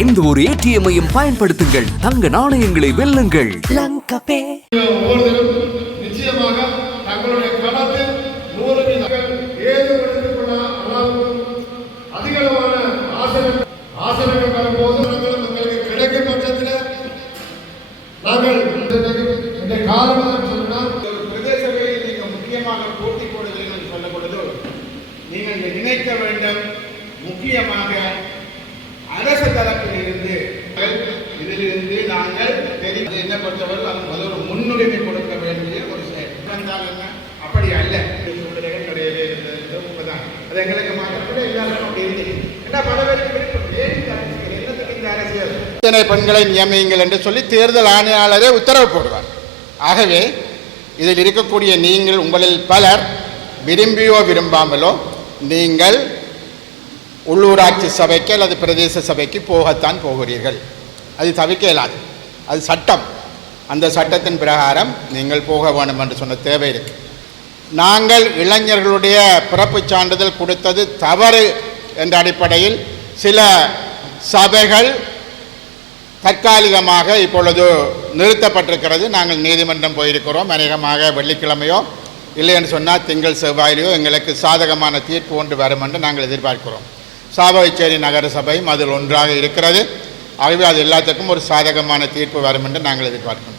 எந்த ஒரு ஏடிஎம்மையும் பயன்படுத்துங்கள், தங்க நாணயங்களை வெல்லுங்கள். நிச்சயமாக தங்களுடைய களத்தில் 100% அதிகளவான ஆசனங்கள் வரும்போது எங்களுக்கு கிடைக்கும் பட்சத்தில் நாங்கள் இந்த காலம் சொன்னால் ஒரு பிரதேசங்களில் நீங்கள் முக்கியமாக போட்டி போடுவீர்கள் என்று சொல்லப்படுது. நீங்கள் நினைக்க வேண்டும், முக்கியமாக அரசு தரப்பில் இருந்து இதிலிருந்து நாங்கள் என்ன பொறுத்தவரை அது ஒரு முன்னுரிமை கொடுக்க வேண்டிய ஒரு செயல். என்ன அப்படி அல்ல, சூழ்நிலைகள் கிடையவே இருந்ததுதான். அது எங்களுக்கு மாற்றப்பட எல்லாரும் அப்படி இருந்தது. பல பேருக்கு இந்த அரசியல் இத்தனை பெண்களை நியமியுங்கள் என்று சொல்லி தேர்தல் ஆணையாளரே உத்தரவு போடுவார். ஆகவே இதில் இருக்கக்கூடிய நீங்கள் உங்களில் பலர் விரும்பியோ விரும்பாமலோ நீங்கள் உள்ளூராட்சி சபைக்கு அல்லது பிரதேச சபைக்கு போகத்தான் போகிறீர்கள். அது தவிர்க்க இயலாது, அது சட்டம். அந்த சட்டத்தின் பிரகாரம் நீங்கள் போக வேண்டும் என்று சொன்ன தேவை இருக்கு. நாங்கள் இளைஞர்களுடைய பிறப்புச் சான்றிதழ் கொடுத்தது தவறு என்ற அடிப்படையில் சில சபைகள் தற்காலிகமாக இப்பொழுது நிறுத்தப்பட்டிருக்கிறது. நாங்கள் நீதிமன்றம் போயிருக்கிறோம். அநேகமாக வெள்ளிக்கிழமையோ இல்லை என்று சொன்னால் திங்கள் செவ்வாயிலையோ எங்களுக்கு சாதகமான தீர்ப்பு ஒன்று வரும் என்று நாங்கள் எதிர்பார்க்கிறோம். சாவகச்சேரி நகர சபையும் அதில் ஒன்றாக இருக்கிறது. ஆகவே அது எல்லாத்துக்கும் ஒரு சாதகமான தீர்ப்பு வரும் என்று நாங்கள் எதிர்பார்க்கிறோம்.